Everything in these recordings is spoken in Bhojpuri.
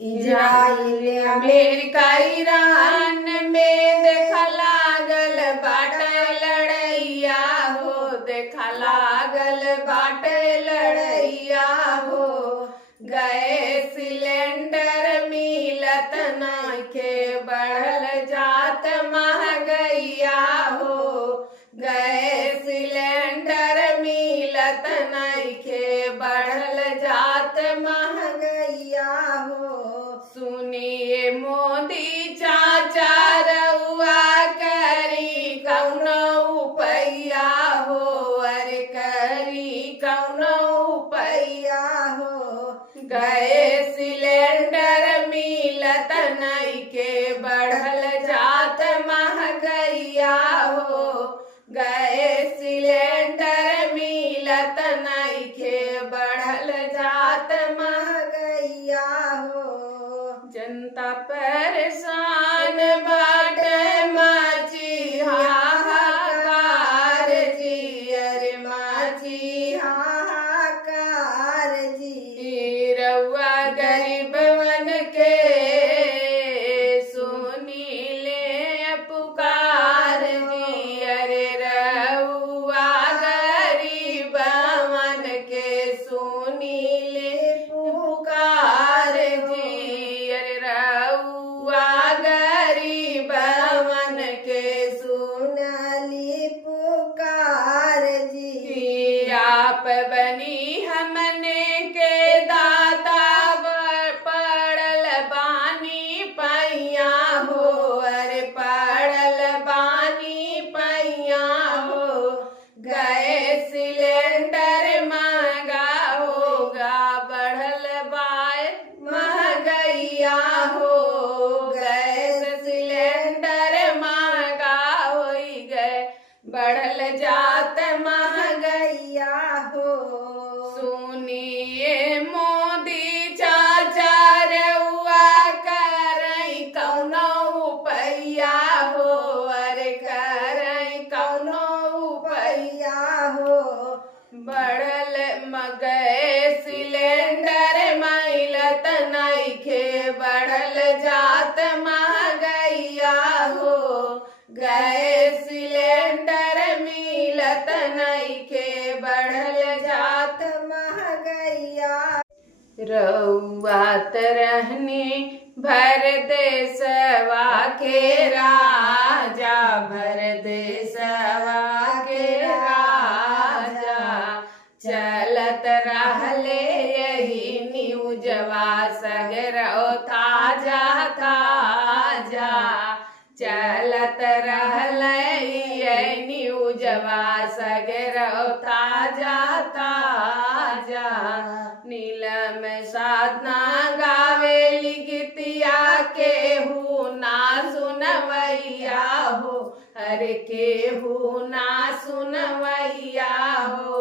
इजराइल अमेरिका ईरान में देखा लागल बाटे लड़ैया हो, देखा लागल बाटे लड़ैया हो। गैस सिलेंडर मिलत नइखे, बढ़ल जात महंगैया हो। गैस सिलेंडर मिलत नइखे, बढ़ल जात महंगैया हो। सुनिए मोदी चाचा रउआ करी कौनो उपाया हो, अरे करी कौनो उपाया हो। गैस सिलेंडर मिलत नइखे, बढ़ल जात महंगैया हो। गैस सिलेंडर मिलत नइखे, बढ़ल जात महंगैया हो। जनता परेशान बाटे माची हाहाकार जी, अरे माची हाहाकार जी। रउआ गरीबवन के सुनी ले पुकार जी, अरे रउआ गरीबवन के सुनी ले पुकार जी, अरे रउआ गरीबवन के सुनली पुकार जी। आप बनी हमने के दाता, पड़ल बानी पैया हो, अरे पड़ल बानी पैया हो। गैस सिलेंडर महंगा होगा, बढ़ल बाय महंगैया हो। गैस सिलेंडर महंगा होई गए, बढ़ल जात महंगैया हो। सुनिए मोदी चाचा रउआ करई कौनो उपाया हो, अरे करई कौनो उपाया हो। बढ़ल गैस सिलेंडर मिलत नइखे, बढ़ल जात महंगैया हो। गैस सिलेंडर मिलत नइखे, बढ़ल जात महंगैया। रउआ तरहनी भर देशवा के राजा, भर देशवा के राजा। चलत रहले यही न्यूजवा सगरो ताजा ताजा। चलत रहले यही न्यूजवा सगरो ताजा ताजा। नीलम साधना गावेली गीतिया, केहू ना सुनवैया हो, अरे केहू ना सुनवैया हो।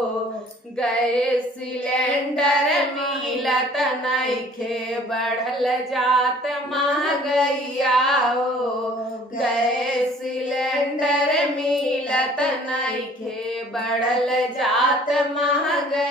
गैस सिलेंडर मिलत नइखे, बढ़ल जात महंगैया हो। गैस सिलेंडर मिलत नइखे, बढ़ल जात महंगैया।